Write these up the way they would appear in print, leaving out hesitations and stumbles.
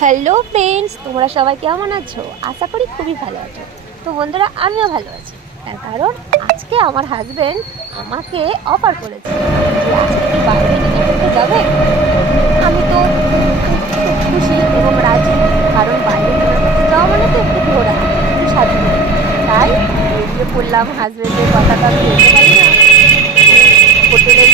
Hello friends, তোমরা সবাই কেমন আছো? আশা করি খুবই ভালো আছো। তো বন্ধুরা, আমিও ভালো আছি। তার কারণ আজকে আমার হাজব্যান্ড আমাকে অফার করেছে যে আজকে কি বাইরে ডিনার করতে যাবে। আমি তো খুব খুশি এবং রাজি, কারণ বাইরে ডিনার করতে যাওয়া মানে তো একটু ঘোরা, একটু সাজবো। তাই বেরিয়ে পড়লাম। হাজব্যান্ডের কথাটা আমি বলতে পারি না। হোটেলে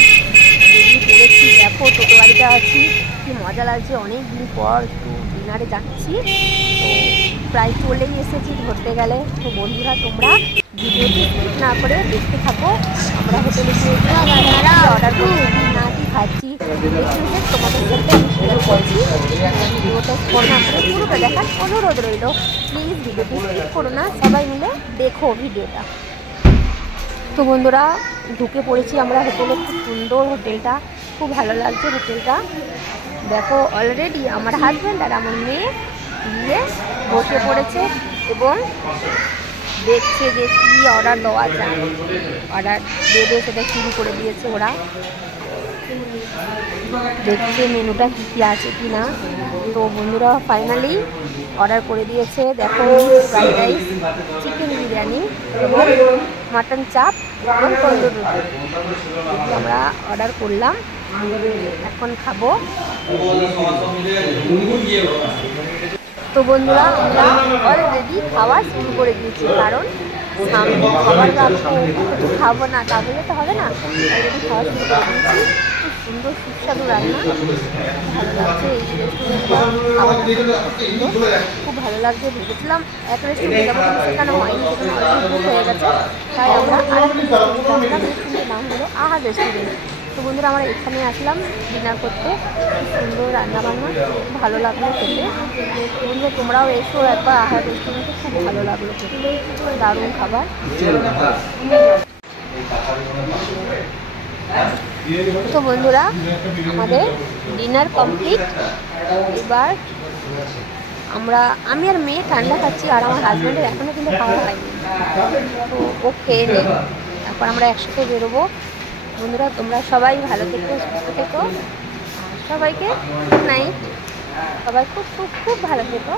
বেরিয়ে পড়েছি, দেখো টোটো গাড়িতে আছি, কি মজা লাগছে। অনেক দিন পর একটু ডিনারে যাচ্ছি, তো প্রায় চলেই এসেছি ধরতে গেলে। তো বন্ধুরা, তোমরা ভিডিওটি স্কিপ না করে দেখতে থাকো। আমরা হোটেলে গিয়ে অর্ডার করছি, না কি খাচ্ছি তোমাদের সাথে আমি শেয়ার করছি। ভিডিওটা স্কিপ না করে পুরোটা দেখার অনুরোধ রইল। প্লিজ ভিডিওটি স্কিপ করো না, সবাই মিলে দেখো ভিডিওটা। তো বন্ধুরা, ঢুকে পড়েছি আমরা হোটেলে। খুব সুন্দর হোটেলটা, খুব ভালো লাগছে হোটেলটা। দেখো অলরেডি আমার হাজব্যান্ড আর আমার মেয়ে গিয়ে বসে পড়েছে এবং দেখছে যে কী অর্ডার দেওয়া যায়। অর্ডার দেবে সেটা শুরু করে দিয়েছে ওরা। দেখছে মেনুটা কী কী আছে কি না। তো বন্ধুরা ফাইনালি অর্ডার করে দিয়েছে। দেখো ফ্রাইড রাইস, চিকেন বিরিয়ানি এবং মাটন চাপ এবং তন্দুর রুটি আমরা অর্ডার করলাম, এখন খাবো। তো বন্ধুরা, আমরা অলরেডি খাওয়া শুরু করে দিয়েছি, কারণ সামনে খাবার রাখবো, কিছু খাবো না তা বলে তো হবে না। অলরেডি খাওয়া শুরু করে দিয়েছি। খুব সুন্দর সুস্বাদু রান্না, ভালো লাগছে। এই রেস্টুরেন্টটা খুব ভালো লাগছে। ভেবেছিলাম এক রেস্টুরেন্টে যাবো, কিন্তু সেখানে হয়নি, সেখানে অলরেডি বুক হয়ে গেছে। তাই আমরা আরেকটা রেস্টুরেন্টে আসলাম। রেস্টুরেন্টের নাম হলো আহার রেস্টুরেন্ট। তো বন্ধুরা, আমরা এখানে আসলাম ডিনার করতে। খুব সুন্দর রান্নাবান্না, খুব ভালো লাগলো খেতে। বন্ধুরা, তোমরাও এসো একবার আহার রেস্টুরেন্টে, খুব ভালো লাগলো খেতে, দারুণ খাবার। তো বন্ধুরা, আমাদের ডিনার কমপ্লিট। এবার আমি আর মেয়ে ঠান্ডা খাচ্ছি, আর আমার হাজব্যান্ডের এখনও কিন্তু খাওয়া হয়নি। তো ও খেয়ে নেই, তারপর আমরা একসাথে বেরোবো। বন্ধুরা, তোমরা সবাই ভালো থেকো, সুস্থ থেকো, সবাইকে গুড নাইট। সবাই খুব খুব খুব ভালো থেকো।